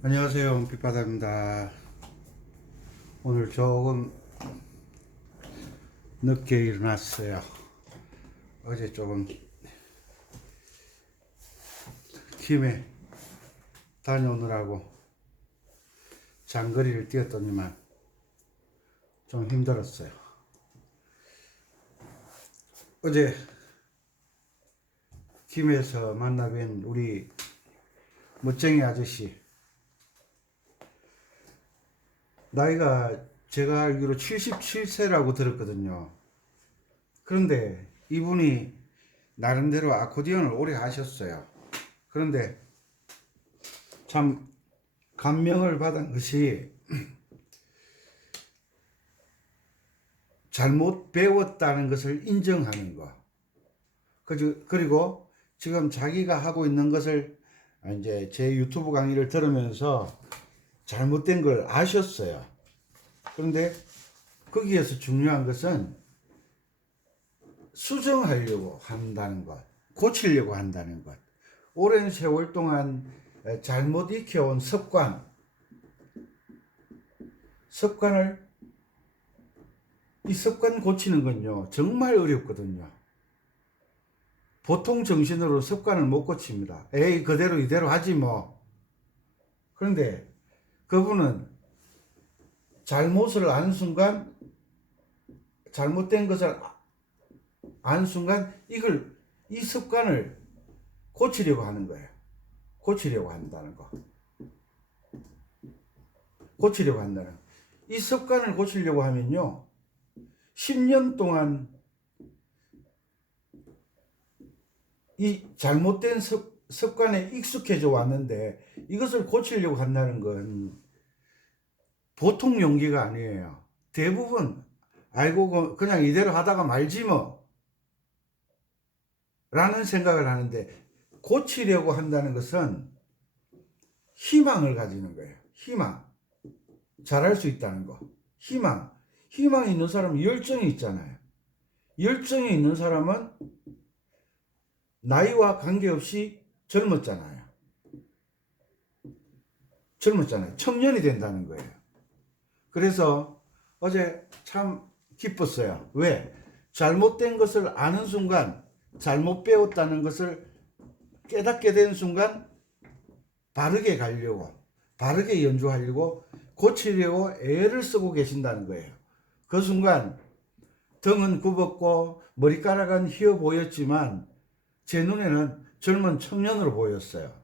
안녕하세요. 빛바다입니다. 오늘 조금 늦게 일어났어요. 어제 조금 김해 다녀오느라고 장거리를 뛰었더니만 좀 힘들었어요. 어제 김해에서 만나뵌 우리 멋쟁이 아저씨, 나이가 제가 알기로 77세라고 들었거든요. 그런데 이분이 나름대로 아코디언을 오래 하셨어요. 그런데 참 감명을 받은 것이 잘못 배웠다는 것을 인정하는 것. 그리고 지금 자기가 하고 있는 것을 이제 제 유튜브 강의를 들으면서 잘못된 걸 아셨어요. 그런데 거기에서 중요한 것은 수정하려고 한다는 것, 고치려고 한다는 것. 오랜 세월 동안 잘못 익혀온 이 습관 고치는 건요, 정말 어렵거든요. 보통 정신으로 습관을 못 고칩니다. 에이, 그대로 이대로 하지 뭐. 그런데 그분은 잘못을 아는 순간, 잘못된 것을 아는 순간 이 습관을 고치려고 하는 거예요. 고치려고 한다는 거. 고치려고 한다는 거. 이 습관을 고치려고 하면요, 10년 동안 이 잘못된 습관에 익숙해져 왔는데 이것을 고치려고 한다는 건 보통 용기가 아니에요. 대부분 알고 그냥 이대로 하다가 말지 뭐 라는 생각을 하는데, 고치려고 한다는 것은 희망을 가지는 거예요. 희망. 잘할 수 있다는 거. 희망이 있는 사람은 열정이 있잖아요. 열정이 있는 사람은 나이와 관계없이 젊었잖아요. 청년이 된다는 거예요. 그래서 어제 참 기뻤어요. 왜? 잘못된 것을 아는 순간, 잘못 배웠다는 것을 깨닫게 된 순간 바르게 가려고, 바르게 연주하려고, 고치려고 애를 쓰고 계신다는 거예요. 그 순간 등은 굽었고 머리카락은 휘어 보였지만 제 눈에는 젊은 청년으로 보였어요.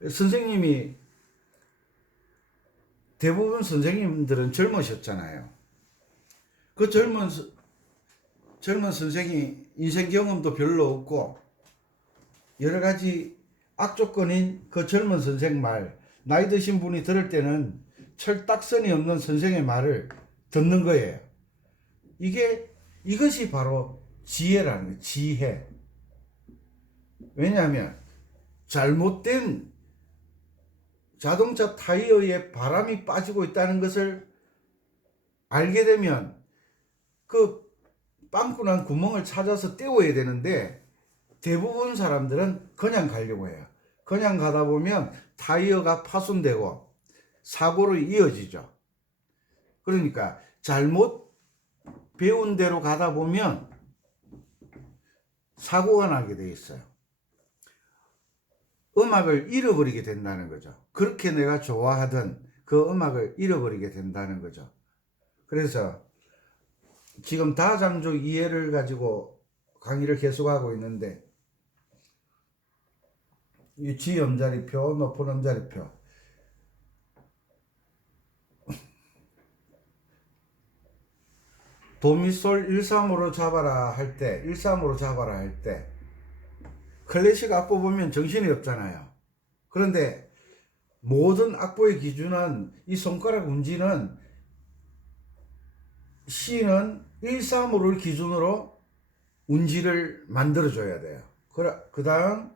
선생님이, 대부분 선생님들은 젊으셨잖아요. 그 젊은 선생이 인생 경험도 별로 없고 여러 가지 악조건인 그 젊은 선생 말, 나이 드신 분이 들을 때는 철딱선이 없는 선생의 말을 듣는 거예요. 이것이 바로 지혜라는 거예요. 지혜. 왜냐하면 잘못된 자동차 타이어에 바람이 빠지고 있다는 것을 알게 되면 그 빵꾸 난 구멍을 찾아서 떼어야 되는데 대부분 사람들은 그냥 가려고 해요. 그냥 가다 보면 타이어가 파손되고 사고로 이어지죠. 그러니까 잘못 배운 대로 가다 보면 사고가 나게 돼 있어요. 음악을 잃어버리게 된다는 거죠. 그렇게 내가 좋아하던 그 음악을 잃어버리게 된다는 거죠. 그래서 지금 다장조 이해를 가지고 강의를 계속하고 있는데, 이 지음자리표, 높은 음자리표, 도미솔 135로 잡아라 할 때, 135로 잡아라 할 때 클래식 악보 보면 정신이 없잖아요. 그런데 모든 악보의 기준은, 이 손가락 운지는 C는 135를 기준으로 운지를 만들어줘야 돼요. 그 다음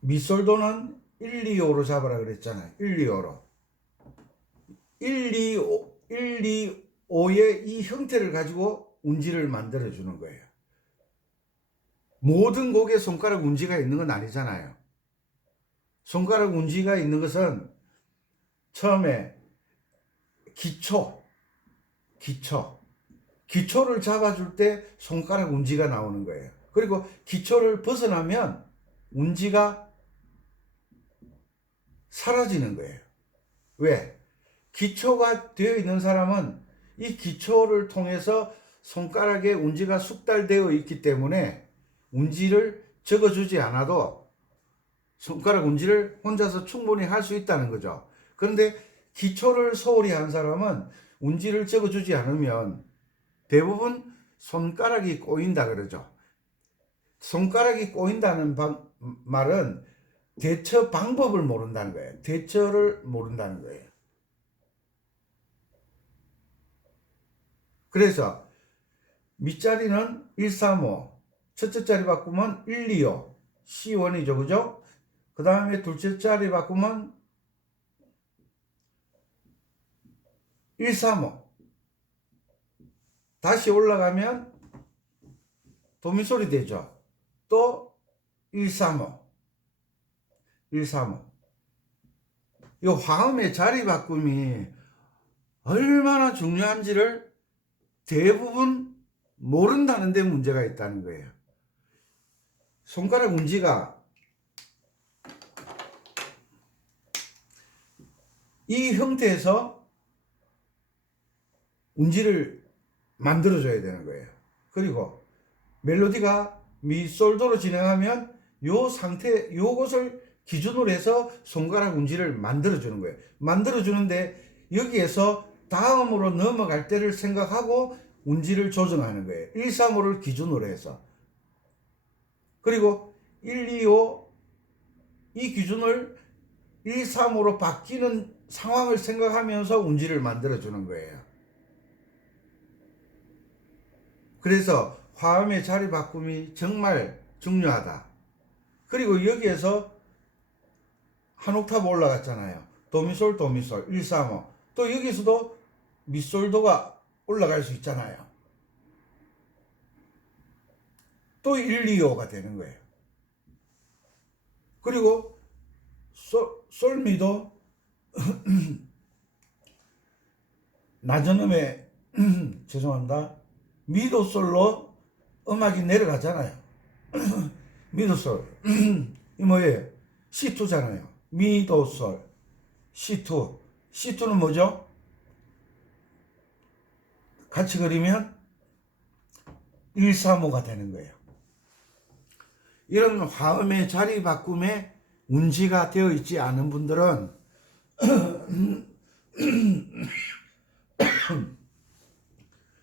미솔도는 1, 2, 5로 잡아라 그랬잖아요. 1, 2, 5로. 1, 2, 5의 이 형태를 가지고 운지를 만들어주는 거예요. 모든 곡에 손가락 운지가 있는 건 아니잖아요. 손가락 운지가 있는 것은 처음에 기초를 잡아줄 때 손가락 운지가 나오는 거예요. 그리고 기초를 벗어나면 운지가 사라지는 거예요. 왜? 기초가 되어 있는 사람은 이 기초를 통해서 손가락에 운지가 숙달되어 있기 때문에 운지를 적어주지 않아도 손가락 운지를 혼자서 충분히 할 수 있다는 거죠. 그런데 기초를 소홀히 한 사람은 운지를 적어주지 않으면 대부분 손가락이 꼬인다 그러죠. 손가락이 꼬인다는 말은 대처 방법을 모른다는 거예요. 대처를 모른다는 거예요. 그래서 밑자리는 135, 첫째 자리 바꾸면 125, C1이죠. 그죠? 그 다음에 둘째 자리 바꾸면 135. 다시 올라가면 도미솔이 되죠. 또 135. 이 화음의 자리 바꿈이 얼마나 중요한지를 대부분 모른다는 데 문제가 있다는 거예요. 손가락 운지가 이 형태에서 운지를 만들어줘야 되는 거예요. 그리고 멜로디가 미솔도로 진행하면 요 상태, 요것을 기준으로 해서 손가락 운지를 만들어주는 거예요. 만들어주는데 여기에서 다음으로 넘어갈 때를 생각하고 운지를 조정하는 거예요. 135를 기준으로 해서. 그리고 125, 이 기준을 135로 바뀌는 상황을 생각하면서 운지를 만들어주는 거예요. 그래서 화음의 자리 바꿈이 정말 중요하다. 그리고 여기에서 한 옥타브 올라갔잖아요. 도미솔 135. 또 여기서도 미솔도가 올라갈 수 있잖아요. 또 125가 되는 거예요. 그리고 솔미도 낮은 음에 죄송합니다. 미도솔로 음악이 내려가잖아요. 미도솔 이 뭐예요? C2잖아요. 미도솔 C2. C2는 뭐죠? 같이 그리면 135가 되는 거예요. 이런 화음의 자리 바꿈에 운지가 되어 있지 않은 분들은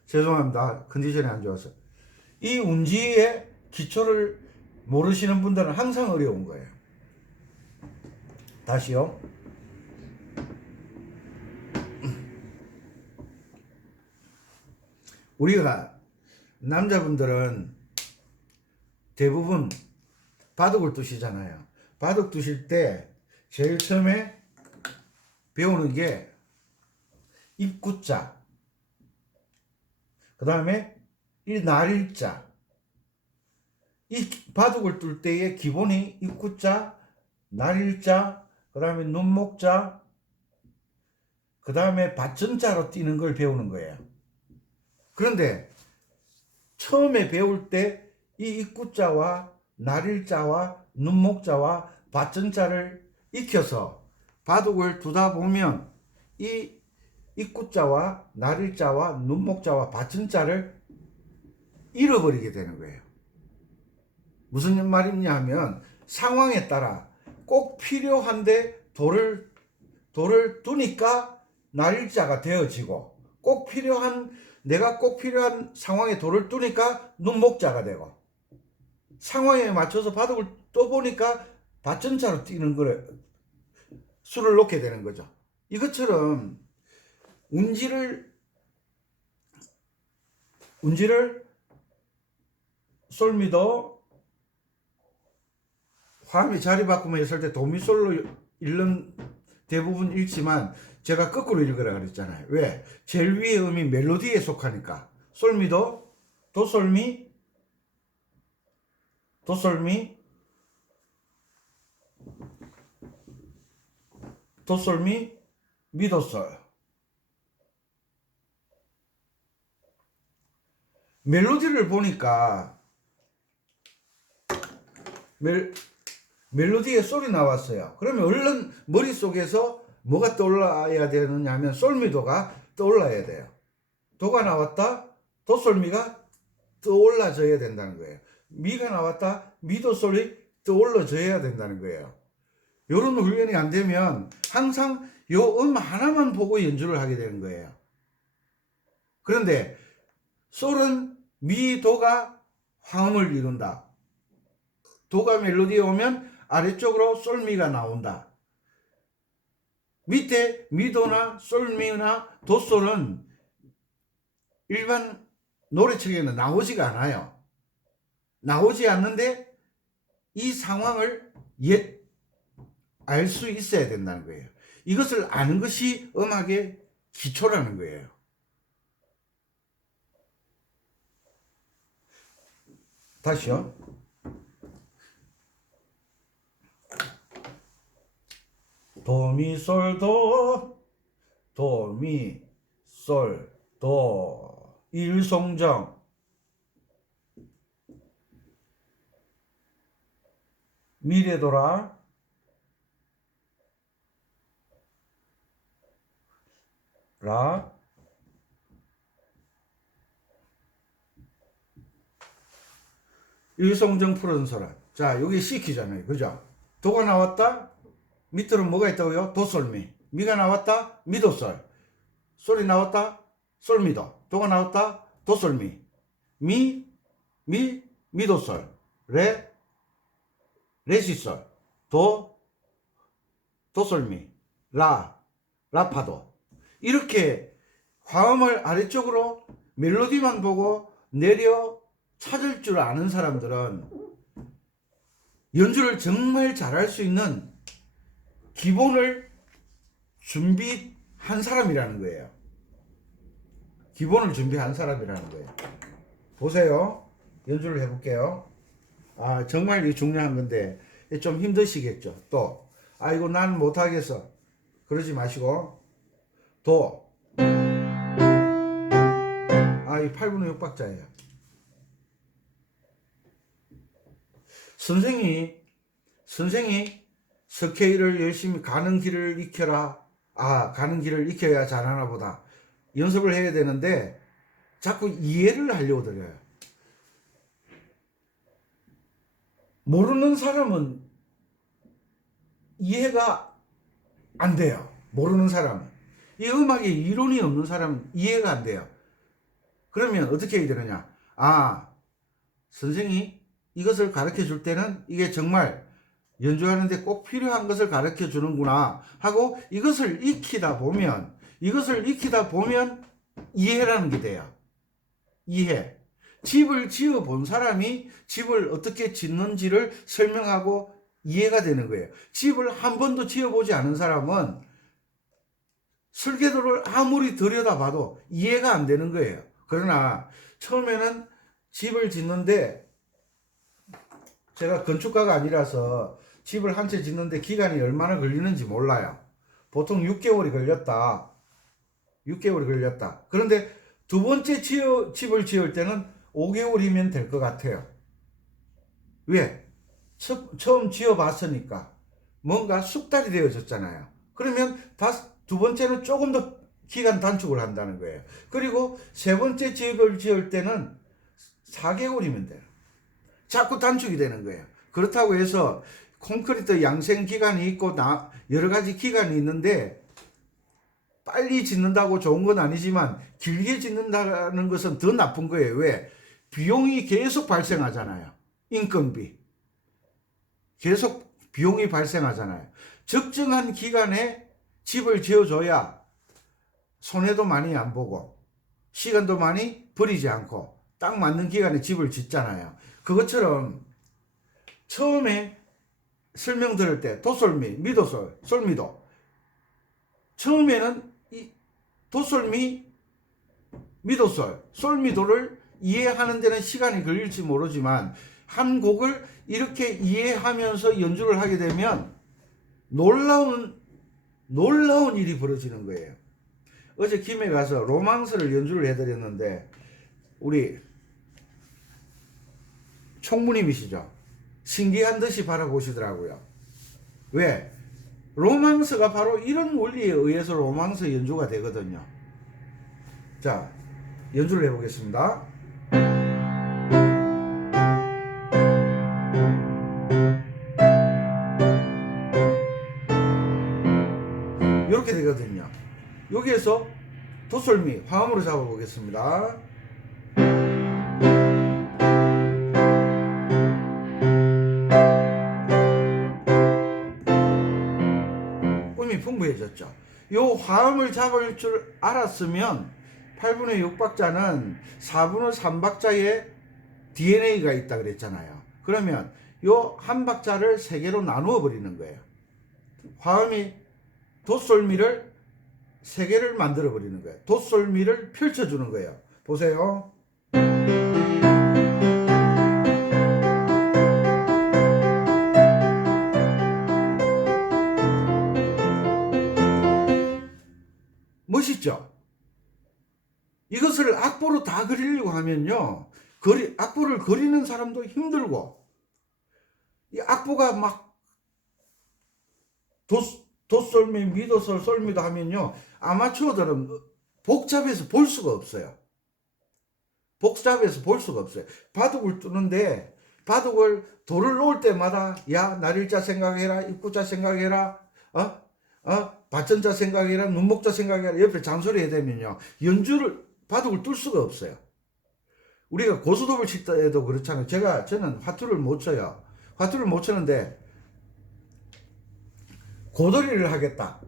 죄송합니다. 컨디션이 안 좋아서. 이 운지의 기초를 모르시는 분들은 항상 어려운 거예요. 다시요. 우리가 남자분들은 대부분 바둑을 두시잖아요. 바둑 두실 때 제일 처음에 배우는 게 입구자, 그 다음에 이 날일자. 이 바둑을 뚫 때의 기본이 입구자, 날일자, 그 다음에 눈목자, 그 다음에 밭전자로 띄는 걸 배우는 거예요. 그런데 처음에 배울 때 이 입구자와 날일자와 눈목자와 밭전자를 익혀서 바둑을 두다 보면 이 입구자와 날일자와 눈목자와 밭전자를 잃어버리게 되는 거예요. 무슨 말이냐 하면 상황에 따라 꼭 필요한데 돌을 두니까 날일자가 되어지고 내가 꼭 필요한 상황에 돌을 두니까 눈목자가 되고 상황에 맞춰서 바둑을 떠보니까 밭전자로 뛰는 거를 수를 놓게 되는 거죠. 이것처럼 운지를 솔미도 화음이 자리 바꾸면 했을 때 도미솔로 읽는 대부분 읽지만 제가 거꾸로 읽으라 그랬잖아요. 왜? 제일 위의 음이 멜로디에 속하니까. 솔미도, 도솔미, 도솔미 미도솔. 멜로디를 보니까 멜로디에 솔이 나왔어요. 그러면 얼른 머릿속에서 뭐가 떠올라야 되느냐 하면 솔미도가 떠올라야 돼요. 도가 나왔다, 도솔미가 떠올라져야 된다는 거예요. 미가 나왔다, 미도솔이 떠올라져야 된다는 거예요. 이런 훈련이 안 되면 항상 요 하나만 보고 연주를 하게 되는 거예요. 그런데 솔은 미, 도가 화음을 이룬다. 도가 멜로디에 오면 아래쪽으로 솔미가 나온다. 밑에 미도나 솔미나 도솔은 일반 노래책에는 나오지가 않아요. 나오지 않는데 이 상황을 알 수 있어야 된다는 거예요. 이것을 아는 것이 음악의 기초라는 거예요. 다시요. 도미솔도 도미솔도 일송정 미래도라 라 일송정 푸른 소란. 자, 여기 C 키잖아요. 그죠? 도가 나왔다. 밑으로 뭐가 있다고요? 도솔미. 미가 나왔다. 미도솔. 솔이 나왔다. 솔미도. 도가 나왔다. 도솔미. 미도솔. 레시솔. 도솔미. 라파도. 이렇게 화음을 아래쪽으로 멜로디만 보고 내려 찾을 줄 아는 사람들은 연주를 정말 잘할 수 있는 기본을 준비한 사람이라는 거예요. 기본을 준비한 사람이라는 거예요. 보세요. 연주를 해볼게요. 아, 정말 이 중요한 건데 좀 힘드시겠죠. 또 아이고 난 못하겠어. 그러지 마시고 도. 아, 이 8분의 6박자예요. 선생이 스케일을 열심히 가는 길을 익혀라. 아, 가는 길을 익혀야 잘하나 보다. 연습을 해야 되는데 자꾸 이해를 하려고 들어요. 모르는 사람은 이해가 안 돼요. 모르는 사람은. 이 음악에 이론이 없는 사람은 이해가 안 돼요. 그러면 어떻게 해야 되느냐? 아, 선생이 이것을 가르쳐 줄 때는 이게 정말 연주하는데 꼭 필요한 것을 가르쳐 주는구나 하고 이것을 익히다 보면 이해라는 게 돼요. 이해. 집을 지어 본 사람이 집을 어떻게 짓는지를 설명하고 이해가 되는 거예요. 집을 한 번도 지어 보지 않은 사람은 설계도를 아무리 들여다봐도 이해가 안 되는 거예요. 그러나 처음에는 집을 짓는데 제가 건축가가 아니라서 집을 한 채 짓는데 기간이 얼마나 걸리는지 몰라요. 보통 6개월이 걸렸다. 6개월이 걸렸다. 그런데 두 번째 집을 지을 때는 5개월이면 될 것 같아요. 왜? 처음 지어봤으니까 뭔가 숙달이 되어졌잖아요. 그러면 두 번째는 조금 더 기간 단축을 한다는 거예요. 그리고 세 번째 집을 지을 때는 4개월이면 돼요. 자꾸 단축이 되는 거예요. 그렇다고 해서 콘크리트 양생 기간이 있고 여러 가지 기간이 있는데 빨리 짓는다고 좋은 건 아니지만 길게 짓는다는 것은 더 나쁜 거예요. 왜? 비용이 계속 발생하잖아요. 인건비. 계속 비용이 발생하잖아요. 적정한 기간에 집을 지어줘야 손해도 많이 안 보고 시간도 많이 버리지 않고 딱 맞는 기간에 집을 짓잖아요. 그것처럼 처음에 설명 들을 때 도솔미, 미도솔, 솔미도 처음에는 이 도솔미, 미도솔, 솔미도를 이해하는 데는 시간이 걸릴지 모르지만 한 곡을 이렇게 이해하면서 연주를 하게 되면 놀라운 놀라운 일이 벌어지는 거예요. 어제 김해 가서 로망스를 연주를 해드렸는데 우리 총무님이시죠. 신기한 듯이 바라보시더라고요. 왜? 로망스가 바로 이런 원리에 의해서 로망스 연주가 되거든요. 자, 연주를 해보겠습니다. 이렇게 되거든요. 여기에서 도솔미 화음으로 잡아보겠습니다. 음이 풍부해졌죠. 요 화음을 잡을 줄 알았으면 8분의 6박자는 4분의 3박자에 DNA가 있다 그랬잖아요. 그러면 요 한 박자를 세 개로 나누어 버리는 거예요. 화음이 도솔미를 세 개를 만들어 버리는 거예요. 도솔미를 펼쳐주는 거예요. 보세요. 멋있죠? 이것을 악보로 다 그리려고 하면요. 악보를 그리는 사람도 힘들고, 이 악보가 막 도솔미, 미도솔, 솔미도 하면요. 아마추어들은 복잡해서 볼 수가 없어요. 복잡해서 볼 수가 없어요. 바둑을 두는데 바둑을 돌을 놓을 때마다 야 날일자 생각해라, 입구자 생각해라, 받전자 생각해라, 눈목자 생각해라 옆에 잔소리 해야 되면요. 바둑을 뚫을 수가 없어요. 우리가 고스톱을 칠 때도 그렇잖아요. 저는 화투를 못 쳐요. 화투를 못 치는데 고도리를 하겠다,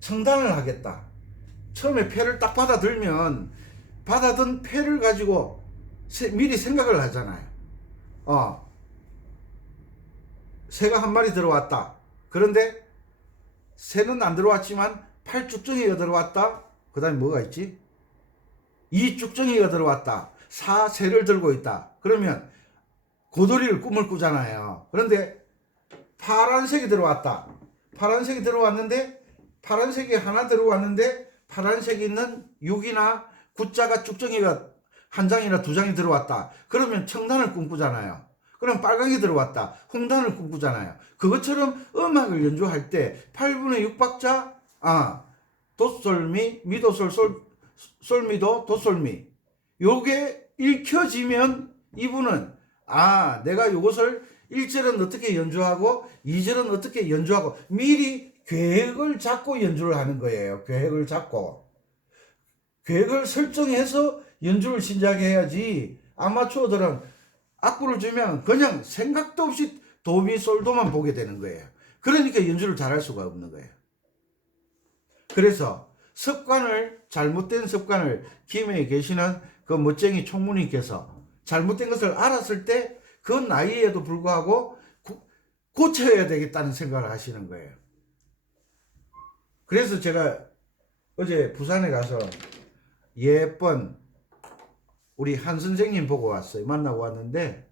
청단을 하겠다. 처음에 패를 딱 받아든 패를 가지고 미리 생각을 하잖아요. 새가 한 마리 들어왔다. 그런데 새는 안 들어왔지만 팔쭉정이가 들어왔다. 그 다음에 뭐가 있지? 이쭉정이가 들어왔다. 새를 들고 있다. 그러면 고도리를 꿈을 꾸잖아요. 그런데 파란색이 들어왔다. 파란색이 하나 들어왔는데 파란색이 있는 6이나 9자가 쭉정이가 한 장이나 두 장이 들어왔다. 그러면 청단을 꿈꾸잖아요. 그럼 빨강이 들어왔다. 홍단을 꿈꾸잖아요. 그것처럼 음악을 연주할 때 8분의 6박자 도솔미, 미도솔, 솔미도, 도솔미 요게 읽혀지면 이분은 내가 이것을 1절은 어떻게 연주하고 2절은 어떻게 연주하고 미리 계획을 잡고 연주를 하는 거예요. 계획을 설정해서 연주를 시작해야지. 아마추어들은 악보를 주면 그냥 생각도 없이 도미 솔도만 보게 되는 거예요. 그러니까 연주를 잘할 수가 없는 거예요. 그래서 잘못된 습관을 김해에 계시는 그 멋쟁이 총무님께서 잘못된 것을 알았을 때 그 나이에도 불구하고 고쳐야 되겠다는 생각을 하시는 거예요. 그래서 제가 어제 부산에 가서 예쁜 우리 한 선생님 보고 왔어요. 만나고 왔는데,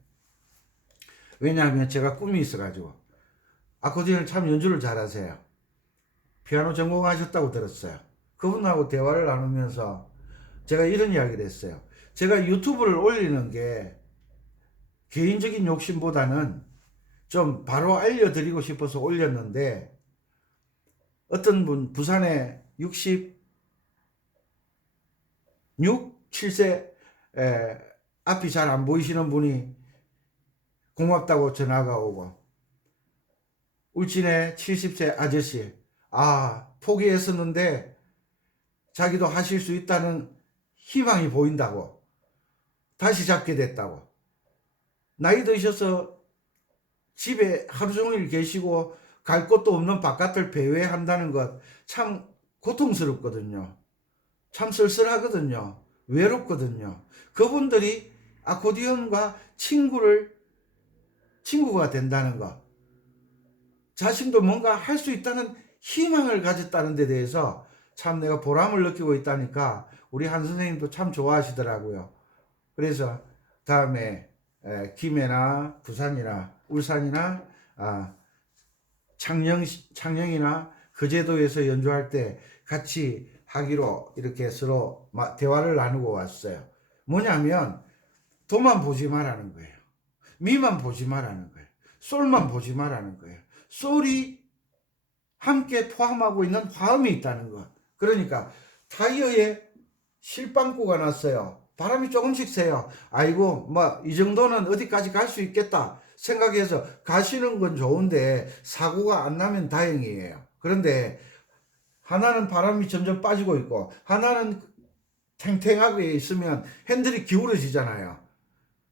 왜냐하면 제가 꿈이 있어가지고 아코디언을 참 연주를 잘하세요. 피아노 전공하셨다고 들었어요. 그분하고 대화를 나누면서 제가 이런 이야기를 했어요. 제가 유튜브를 올리는 게 개인적인 욕심보다는 좀 바로 알려드리고 싶어서 올렸는데, 어떤 분 부산에 66, 7세 앞이 잘 안 보이시는 분이 고맙다고 전화가 오고, 울진의 70세 아저씨 포기했었는데 자기도 하실 수 있다는 희망이 보인다고 다시 잡게 됐다고, 나이 드셔서 집에 하루 종일 계시고 갈 곳도 없는 바깥을 배회한다는 것 참 고통스럽거든요. 참 쓸쓸하거든요. 외롭거든요. 그분들이 아코디언과 친구가 된다는 것, 자신도 뭔가 할 수 있다는 희망을 가졌다는 데 대해서 참 내가 보람을 느끼고 있다니까 우리 한 선생님도 참 좋아하시더라고요. 그래서 다음에 김해나 부산이나 울산이나 창녕이나 거제도에서 연주할 때 같이 하기로 이렇게 서로 대화를 나누고 왔어요. 뭐냐면 도만 보지 말라는 거예요. 미만 보지 말라는 거예요. 솔만 보지 말라는 거예요. 솔이 함께 포함하고 있는 화음이 있다는 것. 그러니까 타이어에 실방구가 났어요. 바람이 조금씩 세요. 아이고 뭐 이 정도는 어디까지 갈 수 있겠다 생각해서 가시는 건 좋은데 사고가 안 나면 다행이에요. 그런데 하나는 바람이 점점 빠지고 있고 하나는 탱탱하게 있으면 핸들이 기울어지잖아요.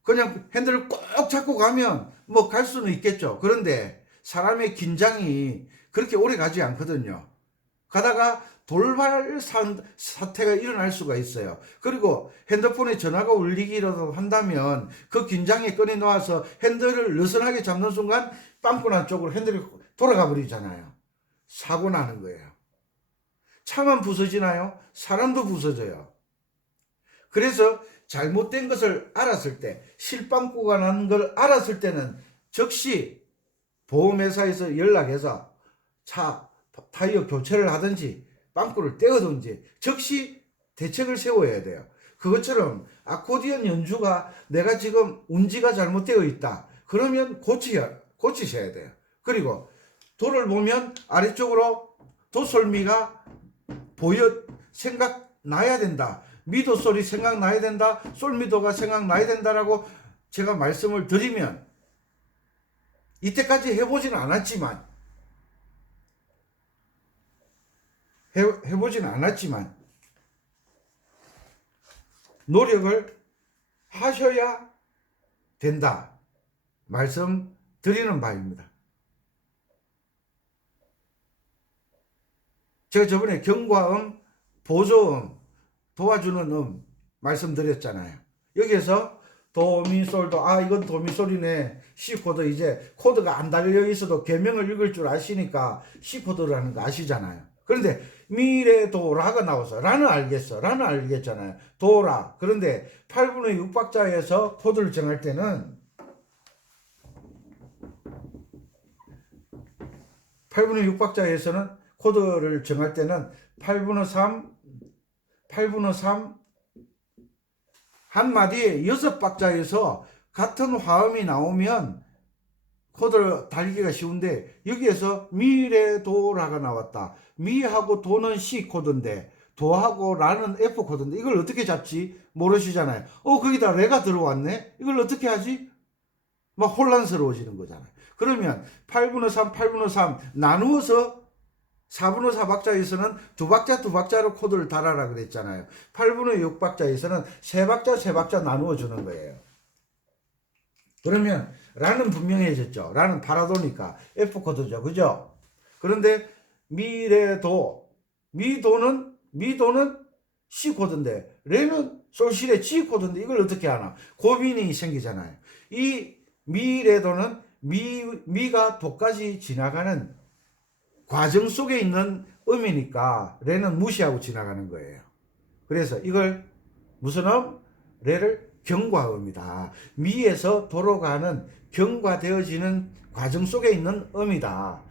그냥 핸들을 꼭 잡고 가면 뭐 갈 수는 있겠죠. 그런데 사람의 긴장이 그렇게 오래 가지 않거든요. 가다가 돌발 사태가 일어날 수가 있어요. 그리고 핸드폰에 전화가 울리기라도 한다면 그 긴장에 끈이 놓아서 핸들을 느슨하게 잡는 순간 빵꾸난 쪽으로 핸들이 돌아가 버리잖아요. 사고 나는 거예요. 차만 부서지나요? 사람도 부서져요. 그래서 잘못된 것을 알았을 때, 실빵꾸가 난 걸 알았을 때는 즉시 보험회사에서 연락해서 차 타이어 교체를 하든지 빵꾸를 떼어든지 즉시 대책을 세워야 돼요. 그것처럼 아코디언 연주가 내가 지금 운지가 잘못되어 있다. 그러면 고치셔야 돼요. 그리고 도를 보면 아래쪽으로 도솔미가 생각나야 된다. 미도 소리 생각나야 된다. 솔미도가 생각나야 된다라고 제가 말씀을 드리면 이때까지 해보지는 않았지만 노력을 하셔야 된다 말씀드리는 바입니다. 제가 저번에 경과음, 보조음, 도와주는 말씀드렸잖아요. 여기에서 도미솔도 이건 도미솔이네. C코드 이제 코드가 안 달려 있어도 계명을 읽을 줄 아시니까 C코드라는 거 아시잖아요. 그런데 미래도라가 나와서 라는 알겠잖아요. 도라. 그런데 8분의 6박자에서 코드를 정할 때는 8분의 6박자에서는 코드를 정할 때는 8분의 3 한마디에 6박자에서 같은 화음이 나오면 코드를 달기가 쉬운데 여기에서 미래도라가 나왔다. 미하고 도는 C 코드인데 도하고 라는 F 코드인데 이걸 어떻게 잡지 모르시잖아요. 거기다 레가 들어왔네. 이걸 어떻게 하지? 막 혼란스러워지는 거잖아요. 그러면 8분의 3 나누어서 4분의 4박자에서는 두 박자로 코드를 달아라 그랬잖아요. 8분의 6박자에서는 세 박자 나누어 주는 거예요. 그러면 라는 분명해졌죠. 라는 파라도니까 F 코드죠. 그죠? 그런데 미도는 C 코드인데 레는 솔시의 G 코드인데 이걸 어떻게 하나? 고민이 생기잖아요. 이 미래도는 미가 도까지 지나가는 과정 속에 있는 음이니까 레는 무시하고 지나가는 거예요. 그래서 이걸 무슨 음? 레를 경과음이다. 미에서 도로 가는 경과되어지는 과정 속에 있는 음이다.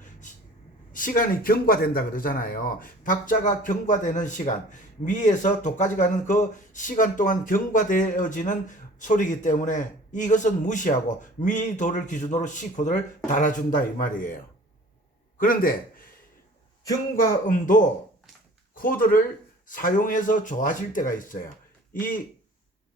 시간이 경과된다 그러잖아요. 박자가 경과되는 시간, 미에서 도까지 가는 그 시간 동안 경과되어지는 소리이기 때문에 이것은 무시하고 미도를 기준으로 C코드를 달아준다 이 말이에요. 그런데 경과음도 코드를 사용해서 좋아질 때가 있어요. 이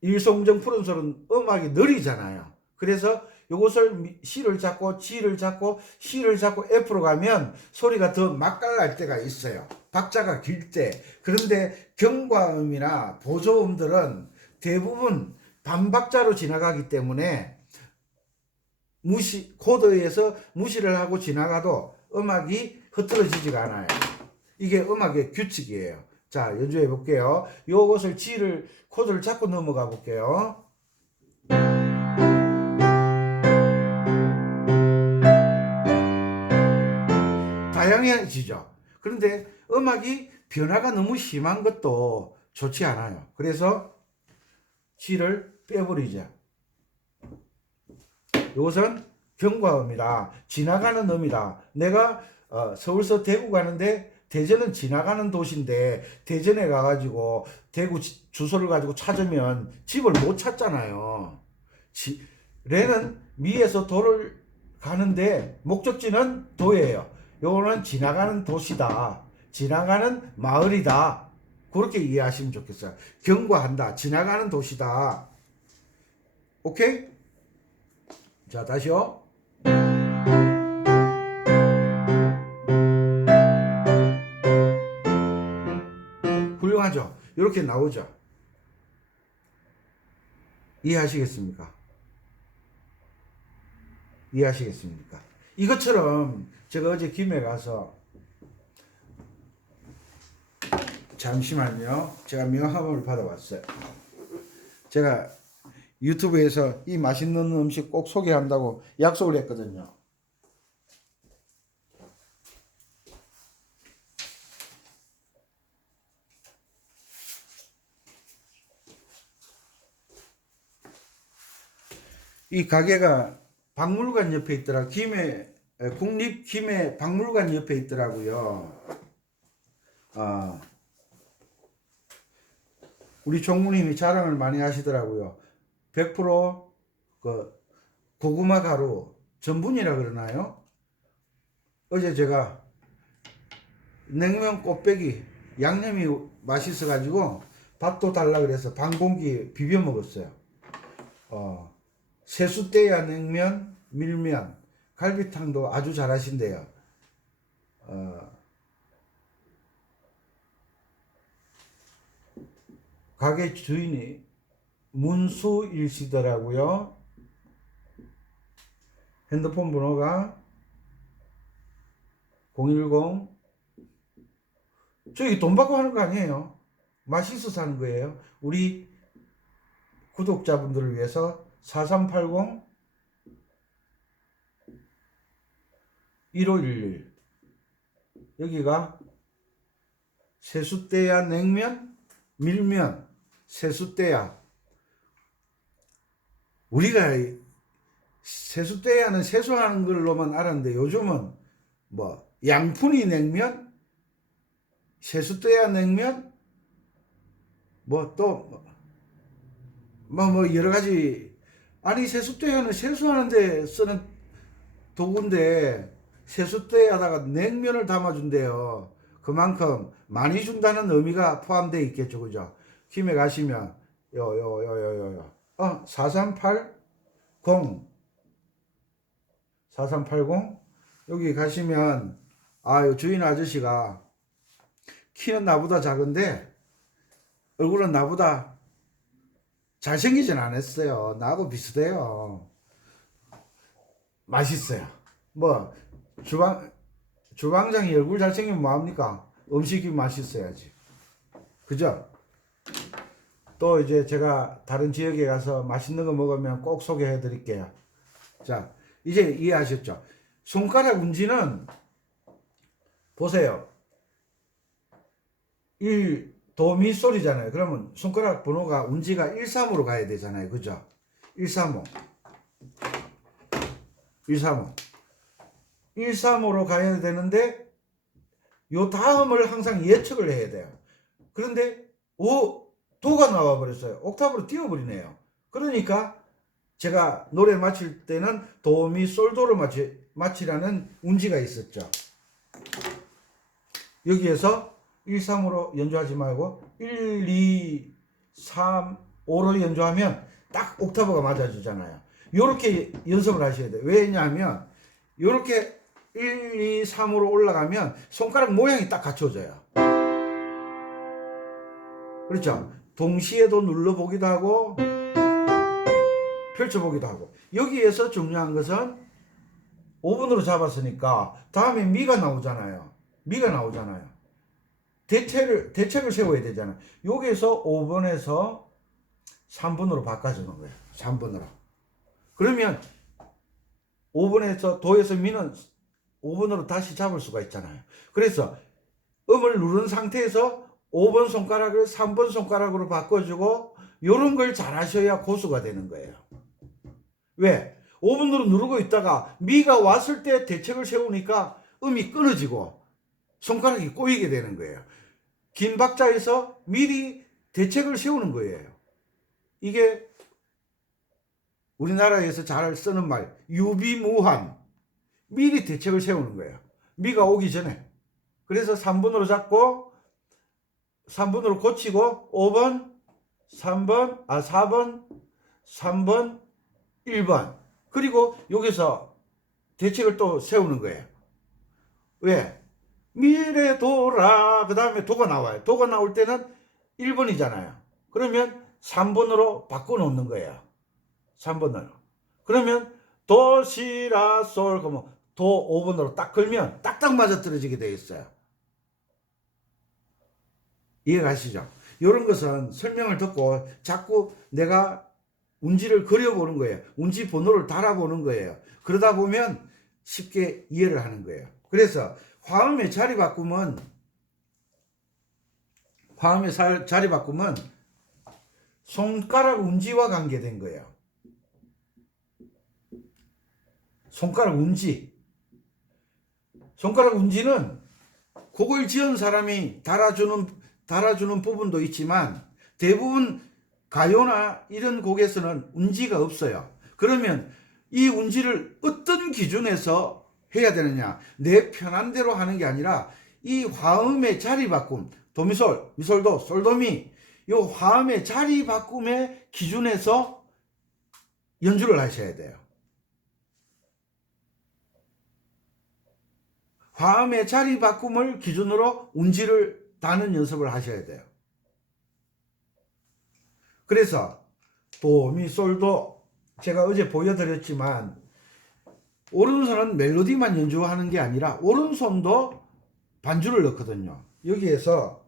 일송정 푸른솔은 음악이 느리잖아요. 그래서 이것을 C를 잡고 G를 잡고 C를 잡고 F로 가면 소리가 더 맛깔날 때가 있어요. 박자가 길 때. 그런데 경과음이나 보조음들은 대부분 반박자로 지나가기 때문에 코드에서 무시를 하고 지나가도 음악이 흐트러지지가 않아요. 이게 음악의 규칙이에요. 자, 연주해 볼게요. 요것을 코드를 잡고 넘어가 볼게요. 다양해지죠. 그런데 음악이 변화가 너무 심한 것도 좋지 않아요. 그래서 G를 빼버리죠. 이것은 경과음이다. 지나가는 음이다. 내가 서울서 대구 가는데 대전은 지나가는 도시인데 대전에 가가지고 대구 주소를 가지고 찾으면 집을 못 찾잖아요. 레는 미에서 도를 가는데 목적지는 도예요. 요거는 지나가는 도시다. 지나가는 마을이다. 그렇게 이해하시면 좋겠어요. 경과한다. 지나가는 도시다. 오케이? 자, 다시요. 훌륭하죠? 이렇게 나오죠? 이해하시겠습니까? 이해하시겠습니까? 이것처럼 제가 어제 김해 가서 잠시만요. 제가 명함을 받아왔어요. 제가 유튜브에서 이 맛있는 음식 꼭 소개한다고 약속을 했거든요. 이 가게가 박물관 옆에 있더라. 국립 김해 박물관 옆에 있더라고요. 우리 총무님이 자랑을 많이 하시더라고요. 100% 고구마 가루 전분이라 그러나요? 어제 제가 냉면 꽃배기 양념이 맛있어 가지고 밥도 달라 그래서 반 공기 비벼 먹었어요. 세숫대야 냉면, 밀면, 갈비탕도 아주 잘하신대요. 가게 주인이 문수일시더라고요. 핸드폰 번호가 010. 저희 돈 받고 하는 거 아니에요. 맛있어서 하는 거예요. 우리 구독자분들을 위해서 4380 1511 여기가 세숫대야 냉면, 밀면, 세숫대야. 우리가 세숫대야는 세수하는 걸로만 알았는데 요즘은 뭐 양푼이 냉면, 세숫대야 냉면, 뭐 또 뭐 여러 가지. 아니 세숫대야는 세수하는데 쓰는 도구인데 세숫대야다가 냉면을 담아준대요. 그만큼 많이 준다는 의미가 포함되어 있겠죠, 그죠? 김에 가시면 4380 여기 가시면 주인 아저씨가 키는 나보다 작은데 얼굴은 나보다 잘생기진 않았어요. 나하고 비슷해요. 맛있어요. 뭐 주방장이 얼굴 잘생기면 뭐합니까? 음식이 맛있어야지. 그죠? 또 이제 제가 다른 지역에 가서 맛있는 거 먹으면 꼭 소개해 드릴게요. 자, 이제 이해하셨죠? 손가락 운지는 보세요. 1 도미 솔이잖아요. 그러면 손가락 번호가 운지가 135로 가야 되잖아요. 그죠? 135 135로 가야 되는데 요 다음을 항상 예측을 해야 돼요. 그런데 도가 나와 버렸어요. 옥타브로 띄워버리네요. 그러니까 제가 노래 마칠 때는 도미 솔도로 마치라는 운지가 있었죠. 여기에서 1, 3으로 연주하지 말고 1, 2, 3, 5로 연주하면 딱 옥타브가 맞아주잖아요. 이렇게 연습을 하셔야 돼요. 왜냐하면 이렇게 1, 2, 3으로 올라가면 손가락 모양이 딱 갖춰져요. 그렇죠? 동시에도 눌러보기도 하고 펼쳐보기도 하고. 여기에서 중요한 것은 5분으로 잡았으니까 다음에 미가 나오잖아요. 대책을 세워야 되잖아요. 여기에서 5번에서 3번으로 바꿔주는 거예요. 3번으로. 그러면 5번에서 도에서 미는 5번으로 다시 잡을 수가 있잖아요. 그래서 음을 누른 상태에서 5번 손가락을 3번 손가락으로 바꿔주고 이런 걸 잘 하셔야 고수가 되는 거예요. 왜? 5번으로 누르고 있다가 미가 왔을 때 대책을 세우니까 음이 끊어지고 손가락이 꼬이게 되는 거예요. 긴 박자에서 미리 대책을 세우는 거예요. 이게 우리나라에서 잘 쓰는 말, 유비무환. 미리 대책을 세우는 거예요. 미가 오기 전에. 그래서 3번으로 잡고 3번으로 고치고 5번, 3번, 4번, 3번, 1번. 그리고 여기서 대책을 또 세우는 거예요. 왜? 미래 도라. 그 다음에 도가 나와요. 도가 나올 때는 1번이잖아요. 그러면 3번으로 바꿔놓는 거예요. 3번으로. 그러면 도, 시, 라, 솔, 그러면 도 5번으로 딱 걸면 딱딱 맞아 떨어지게 되어 있어요. 이해가시죠? 이런 것은 설명을 듣고 자꾸 내가 운지를 그려보는 거예요. 운지 번호를 달아보는 거예요. 그러다 보면 쉽게 이해를 하는 거예요. 그래서 화음의 자리 바꿈은 손가락 운지와 관계된 거예요. 손가락 운지. 손가락 운지는 곡을 지은 사람이 달아주는 부분도 있지만 대부분 가요나 이런 곡에서는 운지가 없어요. 그러면 이 운지를 어떤 기준에서 해야 되느냐? 내 편한 대로 하는 게 아니라 이 화음의 자리 바꿈, 도미솔, 미솔도, 솔도미, 이 화음의 자리 바꿈의 기준에서 연주를 하셔야 돼요. 화음의 자리 바꿈을 기준으로 운지를 다는 연습을 하셔야 돼요. 그래서 도, 미, 솔도 제가 어제 보여드렸지만 오른손은 멜로디만 연주하는 게 아니라 오른손도 반주를 넣거든요. 여기에서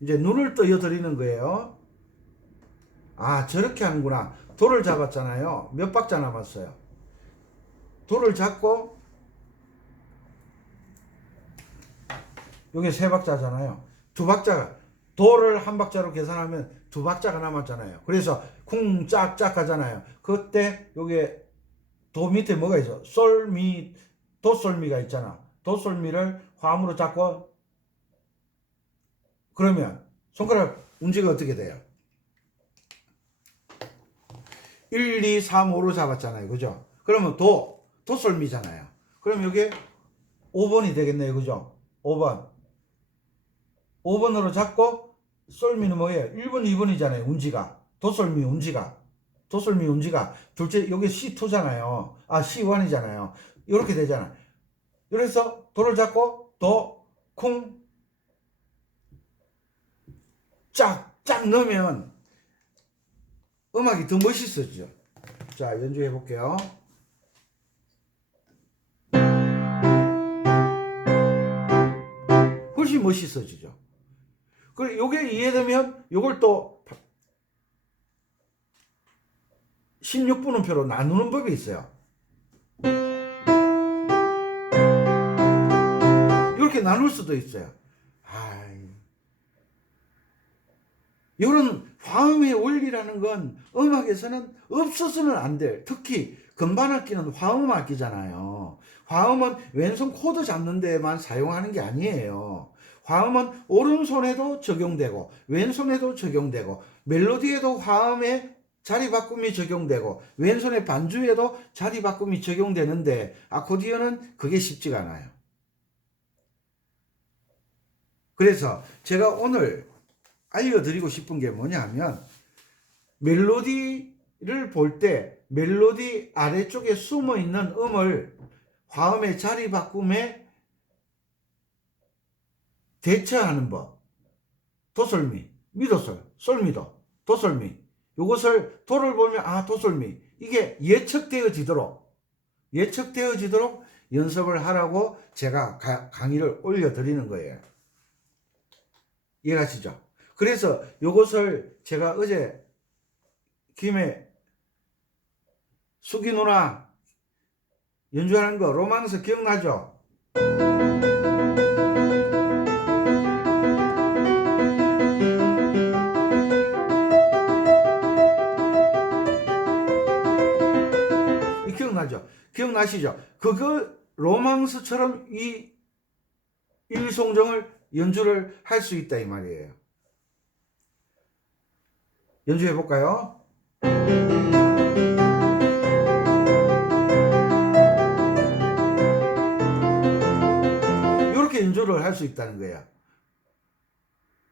이제 눈을 떠여드리는 거예요. 아, 저렇게 하는구나. 도를 잡았잖아요. 몇 박자 남았어요. 도를 잡고 여기 3박자잖아요. 2박자가 도를 한 박자로 계산하면 2박자가 남았잖아요. 그래서 쿵짝짝 하잖아요. 그때 여기에 도 밑에 뭐가 있어? 솔미, 도솔미가 있잖아. 도솔미를 화음으로 잡고 그러면 손가락 운지가 어떻게 돼요? 1, 2, 3, 5로 잡았잖아요. 그죠? 그러면 도솔미잖아요. 그럼 여기 5번이 되겠네요. 그죠? 5번으로 잡고 솔미는 뭐예요? 1번, 2번이잖아요. 운지가. 도솔미 운지가. 둘째 여기 C2잖아요. C1이잖아요. 이렇게 되잖아요. 그래서 도를 잡고 도, 쿵, 쫙 넣으면 음악이 더 멋있어지죠. 자, 연주해 볼게요. 훨씬 멋있어지죠. 그리고 요게 이해되면 요걸 또 16분음표로 나누는 법이 있어요. 이렇게 나눌 수도 있어요. 이런 화음의 원리라는 건 음악에서는 없어서는 안 돼. 특히 건반악기는 화음 악기잖아요. 화음은 왼손 코드 잡는 데만 사용하는 게 아니에요. 화음은 오른손에도 적용되고 왼손에도 적용되고 멜로디에도 화음의 자리 바꿈이 적용되고 왼손의 반주에도 자리 바꿈이 적용되는데 아코디언은 그게 쉽지가 않아요. 그래서 제가 오늘 알려드리고 싶은 게 뭐냐면 멜로디를 볼 때 멜로디 아래쪽에 숨어있는 음을 화음의 자리 바꿈에 대처하는 법. 도솔미, 미도솔, 솔미도, 도솔미. 이것을 도를 보면 도솔미. 이게 예측되어지도록 연습을 하라고 제가 강의를 올려드리는 거예요. 이해가시죠? 그래서 이것을 제가 어제 김해 수기 누나 연주하는 거 로망스 기억나죠? 기억나죠? 기억나시죠? 그거 로망스처럼 이 일송정을 연주를 할 수 있다 이 말이에요. 연주해 볼까요? 이렇게 연주를 할 수 있다는 거예요.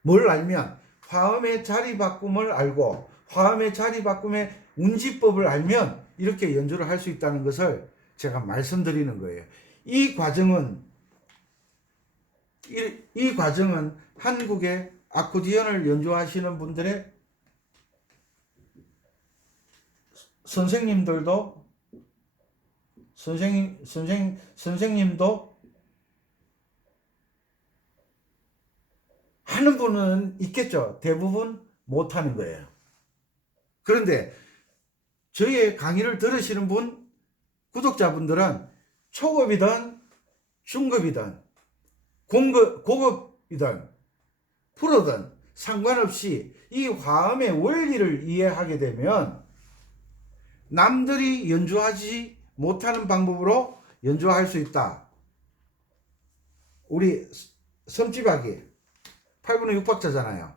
뭘 알면, 화음의 자리 바꿈을 알고 화음의 자리 바꿈의 운지법을 알면 이렇게 연주를 할 수 있다는 것을 제가 말씀드리는 거예요. 이 과정은 한국의 아코디언을 연주하시는 분들의 선생님도 하는 분은 있겠죠. 대부분 못하는 거예요. 그런데 저희의 강의를 들으시는 구독자분들은 초급이든 중급이든 고급이든 프로든 상관없이 이 화음의 원리를 이해하게 되면 남들이 연주하지 못하는 방법으로 연주할 수 있다. 우리 섬지박이 8분의 6박자잖아요.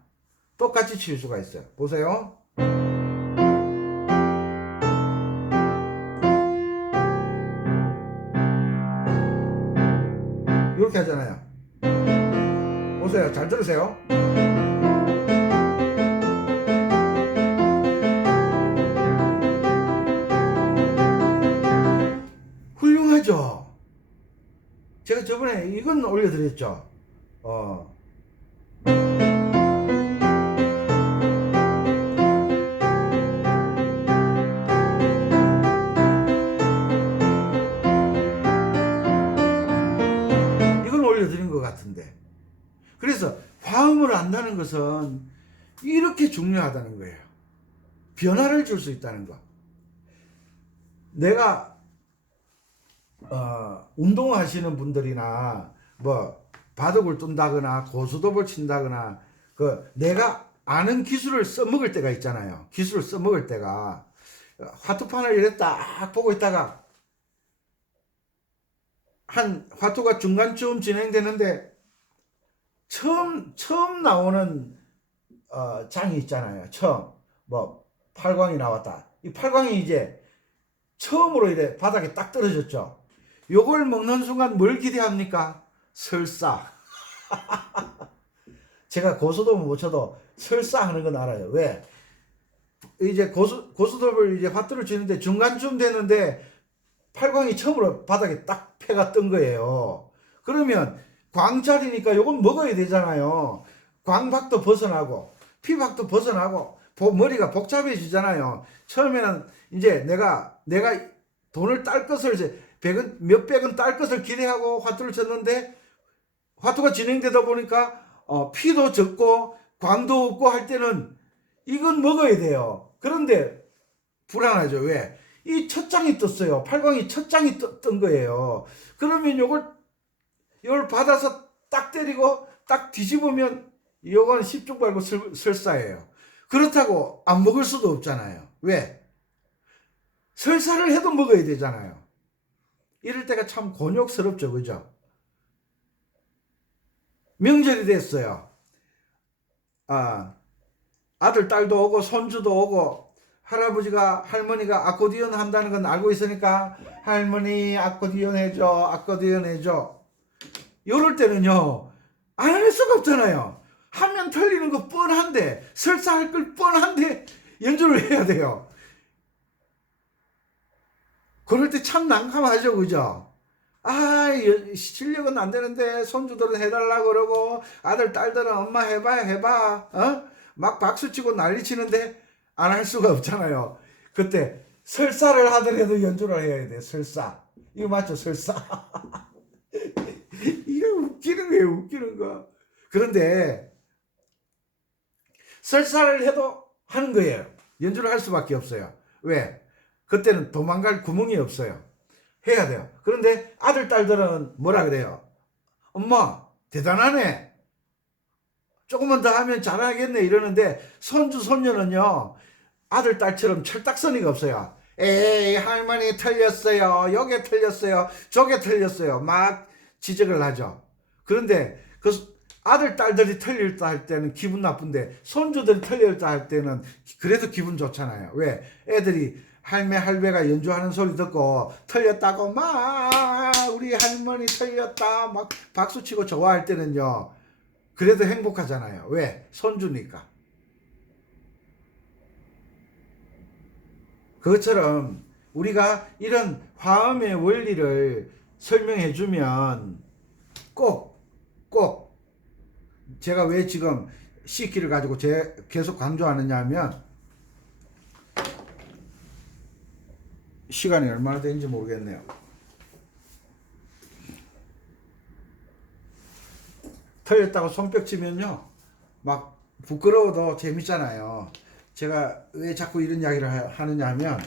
똑같이 칠 수가 있어요. 보세요. 이렇게 하잖아요. 보세요. 잘 들으세요. 훌륭하죠. 제가 저번에 이건 올려드렸죠. 이건 올려드린 것 같은데. 그래서 화음을 안다는 것은 이렇게 중요하다는 거예요. 변화를 줄 수 있다는 거. 내가 운동하시는 분들이나 뭐 바둑을 둔다거나 고수톱을 친다거나 내가 아는 기술을 써먹을 때가 있잖아요. 기술을 써먹을 때가 화투판을 이렇게 딱 보고 있다가 한 화투가 중간쯤 진행되는데 처음 나오는 장이 있잖아요. 처음 뭐 8광이 나왔다. 이 8광이 이제 처음으로 이래 바닥에 딱 떨어졌죠. 요걸 먹는 순간 뭘 기대합니까? 설사. 제가 고수톱은 못 쳐도 설사 하는 건 알아요. 왜? 이제 고수톱을 이제 화투를 치는데 중간쯤 되는데 8광이 처음으로 바닥에 딱 패가 뜬 거예요. 그러면 광자리니까 요건 먹어야 되잖아요. 광박도 벗어나고 피박도 벗어나고 머리가 복잡해지잖아요. 처음에는 이제 내가 돈을 딸 것을 이제 몇백은 딸 것을 기대하고 화투를 쳤는데 화투가 진행되다 보니까 피도 적고 광도 없고 할 때는 이건 먹어야 돼요. 그런데 불안하죠. 왜? 이 첫 장이 떴어요. 8광이 첫 장이 뜬 거예요. 그러면 요걸 받아서 딱 때리고 딱 뒤집으면 요건 10중 발고 설사예요. 그렇다고 안 먹을 수도 없잖아요. 왜? 설사를 해도 먹어야 되잖아요. 이럴 때가 참 곤욕스럽죠. 그죠? 명절이 됐어요. 아들, 딸도 오고 손주도 오고 할머니가 아코디언 한다는 건 알고 있으니까 할머니 아코디언 해줘. 이럴 때는요 안 할 수가 없잖아요. 하면 틀리는 거 뻔한데 설사할 걸 뻔한데 연주를 해야 돼요. 그럴 때 참 난감하죠. 그죠? 실력은 안 되는데 손주들은 해달라고 그러고 아들 딸들은 엄마 해봐 막 박수치고 난리치는데 안 할 수가 없잖아요. 그때 설사를 하더라도 연주를 해야 돼. 설사. 이거 맞죠? 설사. 이거 웃기는 거예요. 웃기는 거. 그런데 설사를 해도 하는 거예요. 연주를 할 수밖에 없어요. 왜? 그때는 도망갈 구멍이 없어요. 해야 돼요. 그런데 아들, 딸들은 뭐라 그래요? 엄마, 대단하네. 조금만 더 하면 잘하겠네. 이러는데 손주, 손녀는요, 아들, 딸처럼 철딱서니가 없어요. 에이 할머니 틀렸어요. 요게 틀렸어요. 저게 틀렸어요. 막 지적을 하죠. 그런데 그 아들 딸들이 틀렸다 할 때는 기분 나쁜데 손주들이 틀렸다 할 때는 그래도 기분 좋잖아요. 왜? 애들이 할매 할배가 연주하는 소리 듣고 틀렸다고 막 우리 할머니 틀렸다 막 박수치고 좋아할 때는요. 그래도 행복하잖아요. 왜? 손주니까. 그것처럼 우리가 이런 화음의 원리를 설명해 주면 꼭 제가 왜 지금 C키를 가지고 계속 강조하느냐 하면 시간이 얼마나 되는지 모르겠네요. 틀렸다고 손뼉 치면요 막 부끄러워도 재밌잖아요. 제가 왜 자꾸 이런 이야기를 하느냐 하면